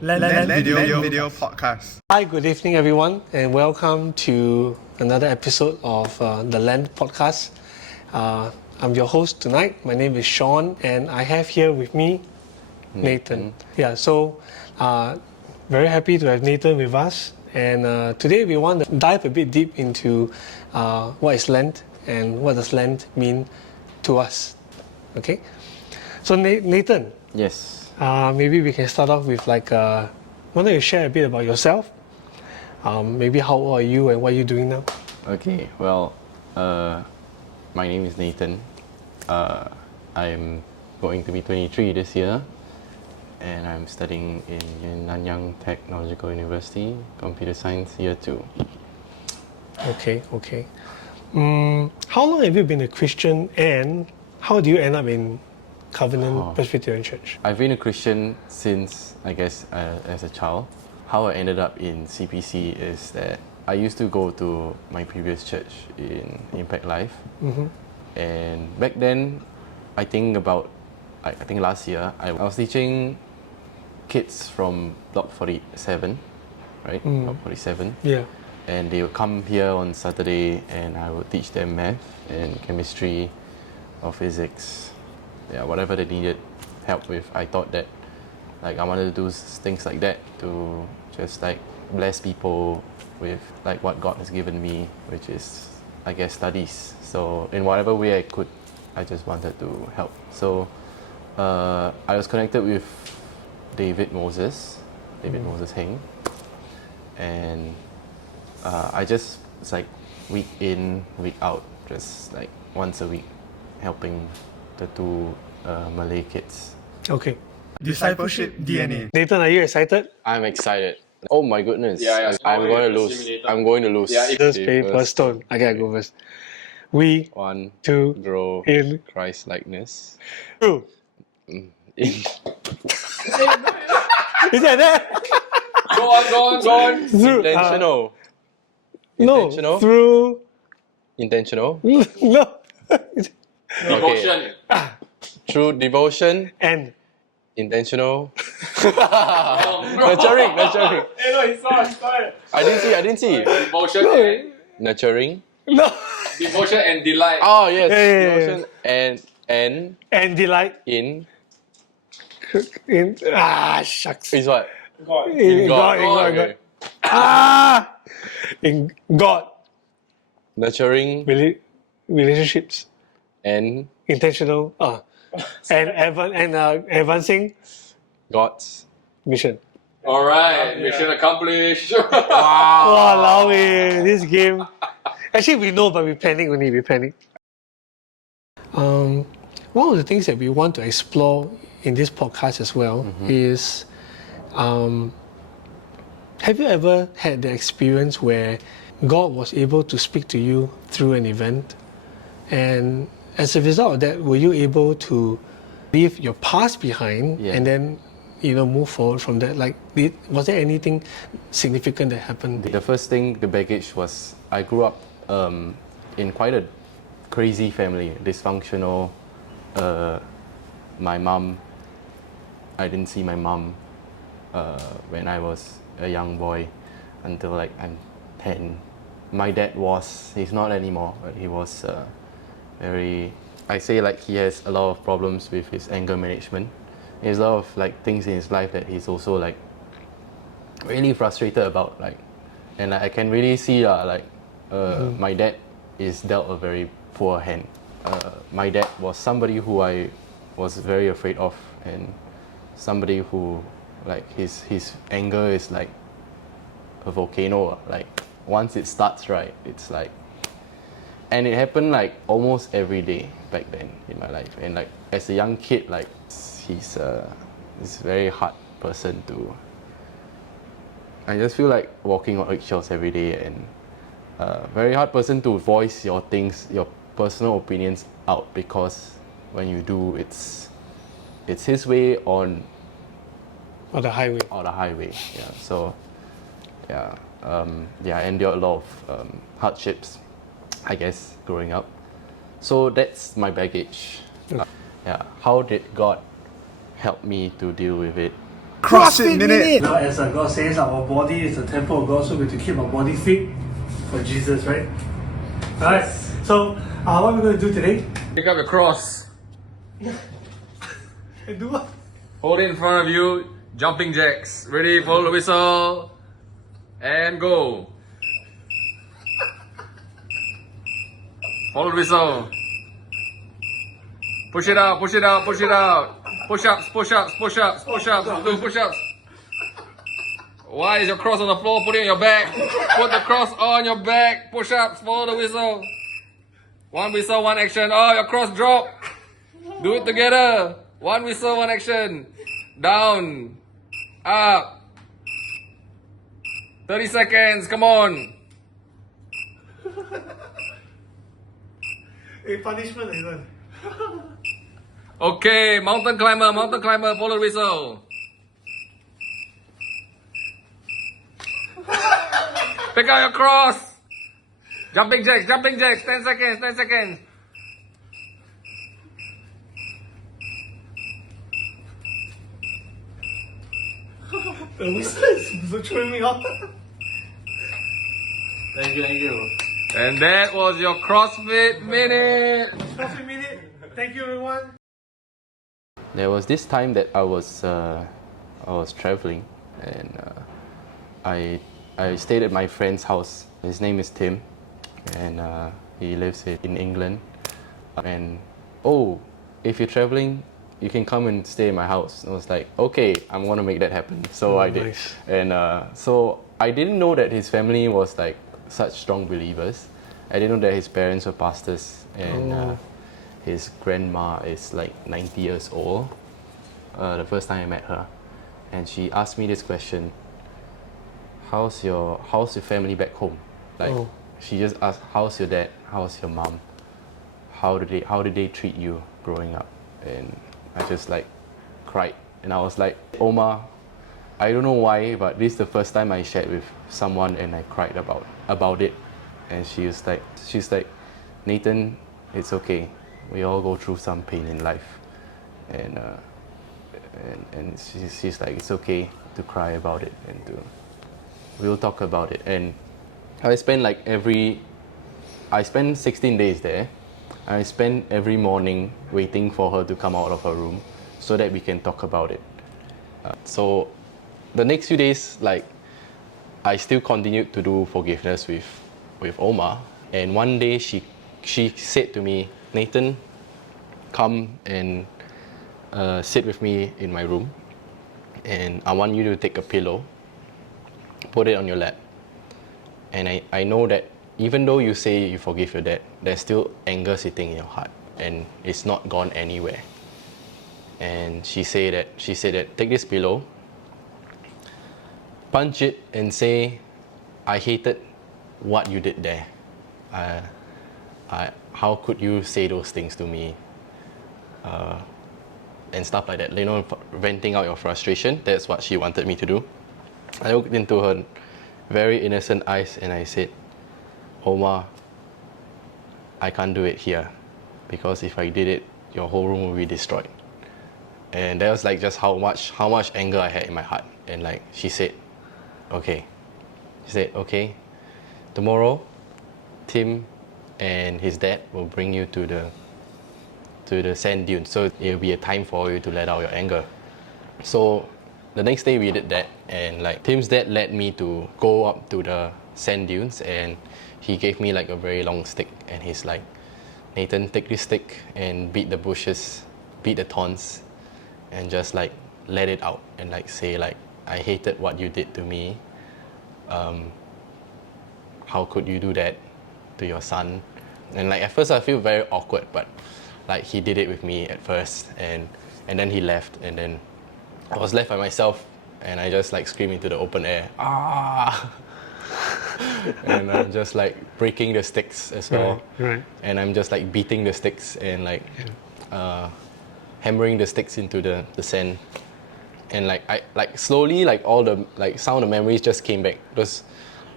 Land Video Podcast. Hi, good evening, everyone, and welcome to another episode of the Land Podcast. I'm your host tonight. My name is Sean, and I have here with me Nathan. Yeah, so very happy to have Nathan with us. And today we want to dive a bit deep into what is land and what does land mean to us. Okay, so Nathan. Yes. Maybe we can start off with why don't you share a bit about yourself? Maybe how old are you and what are you doing now? Okay. Well, my name is Nathan. I'm going to be 23 this year, and I'm studying in Nanyang Technological University, Computer Science Year 2. Okay. How long have you been a Christian, and how do you end up in Covenant Presbyterian Church? I've been a Christian since, I guess, as a child. How I ended up in CPC is that I used to go to my previous church in Impact Life. And back then, I think last year, I was teaching kids from Block 47, right? Block 47. Yeah. And they would come here on Saturday and I would teach them math and chemistry or physics. Yeah, whatever they needed help with. I thought that I wanted to do things like that to just bless people with what God has given me, which is, I guess, studies. So in whatever way I could, I just wanted to help. So I was connected with David Moses Heng, and I just, it's week in, week out, just once a week, helping the two Malay kids. Okay. Discipleship DNA. Nathan, are you excited? I'm excited. Oh my goodness. Yeah. I'm going to lose. I'm going to lose. Yeah, Just paper, stone. Okay, I go first. We One, two, grow in Christ likeness. through. In Is that that? Go on. Through. intentional. No. Intentional. Through. Intentional. No. Devotion. Through devotion. And. Intentional. Nurturing. Hey, no, he saw it. I didn't see. Devotion and Nurturing. No. devotion and delight. Oh yes. Yeah. Devotion And delight in in. Shucks. is what? In God. Okay. In God. Nurturing Relationships. and Intentional. And advancing God's. mission. All right, mission accomplished. Walao eh, this game. Actually, we know, but we panic only. One of the things that we want to explore in this podcast as well is, have you ever had the experience where God was able to speak to you through an event, and as a result of that, were you able to leave your past behind and then move forward from that? Was there anything significant that happened? The first thing, the baggage was, I grew up in quite a crazy family, dysfunctional. My mom, I didn't see my mom when I was a young boy until I'm 10. My dad he's not anymore, but he was he has a lot of problems with his anger management. He has a lot of things in his life that he's also really frustrated about, and I can really see my dad is dealt a very poor hand. My dad was somebody who I was very afraid of, and somebody who his anger is like a volcano. Once it starts, right, it's and it happened almost every day back then in my life. And as a young kid, he's a very hard person to. I just feel like walking on eggshells every day, and very hard person to voice your things, your personal opinions out, because when you do, it's his way on. Or the highway. Yeah. So, I endured a lot of hardships, I guess, growing up. So that's my baggage. How did God help me to deal with it? CrossFit Minute. Now, as God says, our body is the temple of God, so we have to keep our body fit for Jesus, right? Alright, so what we're going to do today? Pick up your cross. And do what? Hold it in front of you. Jumping jacks. Ready? Follow the whistle. And go. Follow the whistle. Push it out, push it out, push it out. Push-ups, push-ups, push-ups, push-ups. Do push-ups. Why is your cross on the floor? Put it on your back. Put the cross on your back. Push-ups, follow the whistle. One whistle, one action. Oh, your cross dropped. Do it together. One whistle, one action. Down. Up. 30 seconds, come on. A punishment, even. Okay, mountain climber, follow the whistle. Pick out your cross. Jumping jacks, 10 seconds, 10 seconds. The whistle is throwing me off. Thank you. And that was your CrossFit Minute. CrossFit Minute. Thank you, everyone. There was this time that I was traveling, and I stayed at my friend's house. His name is Tim, and he lives in England. And if you're traveling, you can come and stay in my house. And I was like, okay, I'm gonna make that happen. So I did, nice. and so I didn't know that his family was like such strong believers. I didn't know that his parents were pastors, and his grandma is like 90 years old. The first time I met her, and she asked me this question: how's your family back home? Like, she just asked, how's your dad? How's your mom? How did they treat you growing up? And I just like cried, and I was like, Oma, I don't know why, but this is the first time I shared with someone and I cried about it. And she's like, Nathan, it's okay. We all go through some pain in life, and she's like, it's okay to cry about it, and we'll talk about it. And I spent 16 days there. I spent every morning waiting for her to come out of her room so that we can talk about it. So the next few days, like, I still continued to do forgiveness with Oma. And one day she said to me, Nathan, come and sit with me in my room, and I want you to take a pillow, put it on your lap. And I know that even though you say you forgive your dad, there's still anger sitting in your heart, and it's not gone anywhere. And she said that take this pillow, punch it, and say, I hated what you did there. How could you say those things to me? And stuff like that, venting out your frustration. That's what she wanted me to do. I looked into her very innocent eyes and I said, Oma, I can't do it here, because if I did it, your whole room will be destroyed. And that was like just how much anger I had in my heart. And like she said, okay. She said, okay, tomorrow, Tim and his dad will bring you to the sand dune. So it'll be a time for you to let out your anger. So the next day we did that, and like Tim's dad led me to go up to the sand dunes, and he gave me like a very long stick, and he's like, Nathan, take this stick and beat the bushes, beat the thorns, and just like let it out, and like say like, I hated what you did to me. How could you do that to your son? And like at first I feel very awkward, but like he did it with me at first, and then he left, and then I was left by myself, and I just like screamed into the open air, ah! And I'm just like breaking the sticks as well. Right. And I'm just like beating the sticks and like hammering the sticks into the sand. And like I like slowly, like all the like some of the memories just came back. Because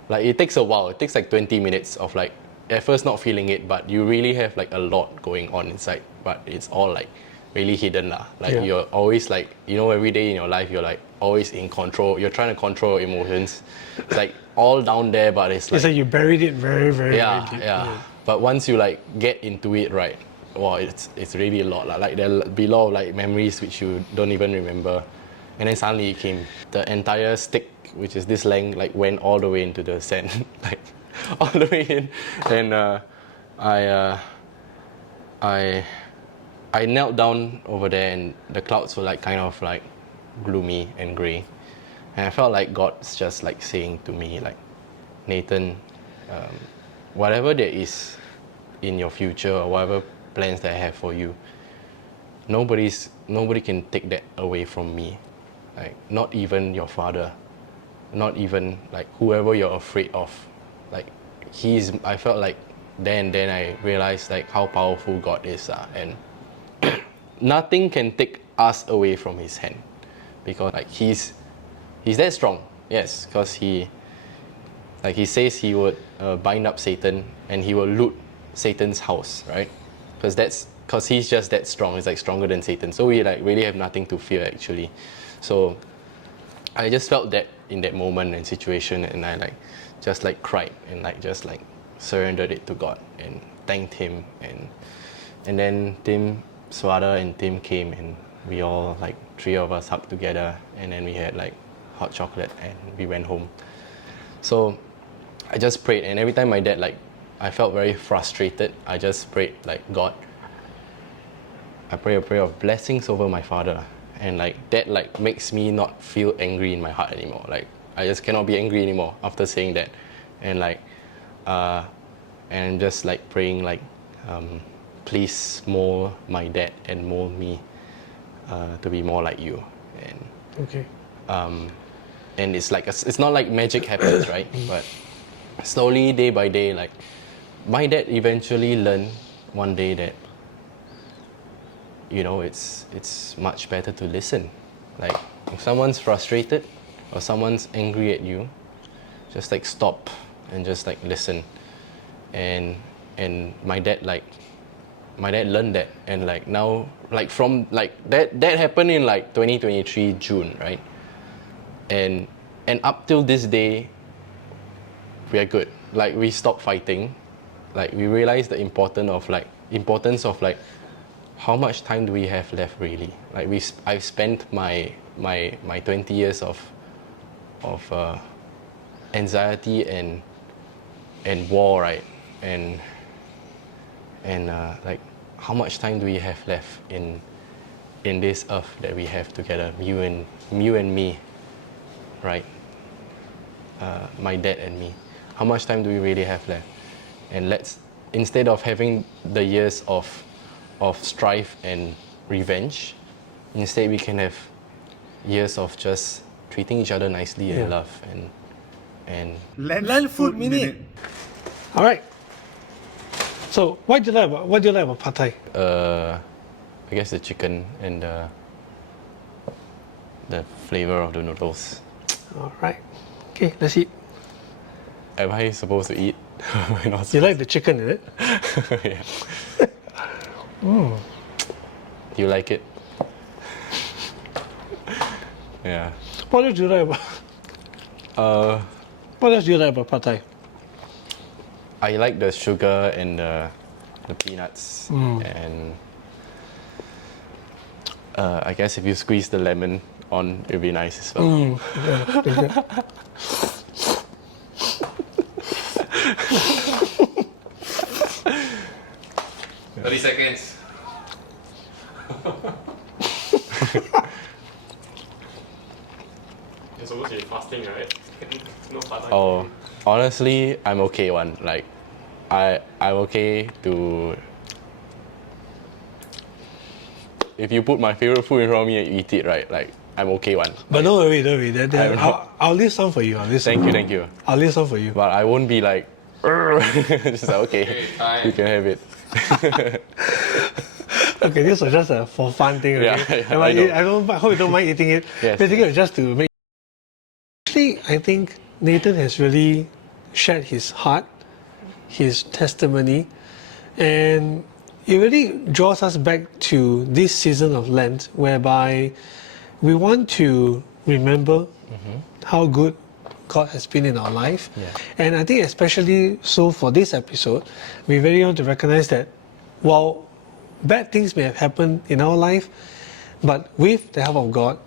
like it takes a while. It takes like 20 minutes of like, at first not feeling it, but you really have like a lot going on inside. But it's all like really hidden lah. Like Yeah. you're always like, you know, every day in your life you're like always in control. You're trying to control your emotions. It's like all down there, but it's It's like like you buried it very, very, yeah, very deep. yeah. But once you like get into it, right? Wow, it's really a lot lah. Like there'll be a lot of like memories which you don't even remember, and then suddenly it came. The entire stick, which is this length, like went all the way into the sand, like all the way in, and I I knelt down over there, and the clouds were like kind of like gloomy and grey, and I felt like God's just like saying to me like, Nathan, whatever there is in your future or whatever plans that I have for you, nobody can take that away from me, like not even your father, not even like whoever you're afraid of, like I felt like then I realized like how powerful God is, and nothing can take us away from his hand, because like he's that strong. Yes, because he says he would bind up Satan and he will loot Satan's house, right? Because he's just that strong. He's like stronger than Satan, so we like really have nothing to fear actually. So I just felt that in that moment and situation, and I like just like cried and like just like surrendered it to God and thanked him, and then Tim, Swada and Tim came, and we all like 3 of us hugged together, and then we had like hot chocolate and we went home. So I just prayed, and every time my dad like, I felt very frustrated, I just prayed like, God, I pray a prayer of blessings over my father, and like that like makes me not feel angry in my heart anymore. Like I just cannot be angry anymore after saying that, and like and just like praying like, please mold my dad and mold me to be more like you, and Okay. and it's like it's not like magic happens, right? But slowly, day by day, like my dad eventually learned one day that, you know, it's much better to listen. Like if someone's frustrated or someone's angry at you, just like stop and just like listen. And my dad learned that, and like now, like from like that happened in like 2023 June, right? And up till this day, we are good. Like we stopped fighting. Like we realized the importance of like how much time do we have left really. Like I've spent my 20 years of anxiety and war, right? And like how much time do we have left in this earth that we have together, you and me, right? My dad and me. How much time do we really have left? And let's, instead of having the years of strife and revenge, instead we can have years of just treating each other nicely and love and Land food minute. All right. So what do you like about pad thai? I guess the chicken and the flavor of the noodles. All right. Okay, let's eat. Am I supposed to eat? Am I not You supposed like the chicken, is it? yeah. You like it? Yeah. What else do you like about? What else do you like about pad thai? I like the sugar and the peanuts, and I guess if you squeeze the lemon on, it'd be nice as well. 30 seconds. You're supposed to be fasting, right? No pad thai. Oh, honestly, I'm okay one. Like, I'm okay to. If you put my favorite food in front of me and you eat it, right? Like, I'm okay one. But don't worry. I'm not- I'll leave some for you. Thank you. I'll leave some for you. But I won't be like, just like, okay, time. you can have it. Okay, this was just a for fun thing. Okay? Yeah, I know. I hope you don't mind eating it. Yes. Basically, it's just to make. Actually, I think Nathan has really shared his heart, his testimony, and it really draws us back to this season of Lent, whereby we want to remember how good God has been in our life. Yeah. And I think especially so for this episode, we really want to recognize that while bad things may have happened in our life, but with the help of God,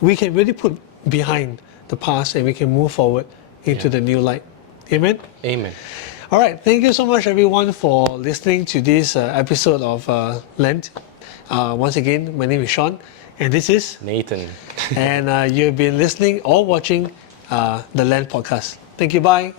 we can really put behind the past and we can move forward into the new light. Amen? Amen. All right, thank you so much everyone for listening to this episode of Lent. Once again, my name is Sean and this is Nathan. and you've been listening or watching the Lent podcast. Thank you, bye.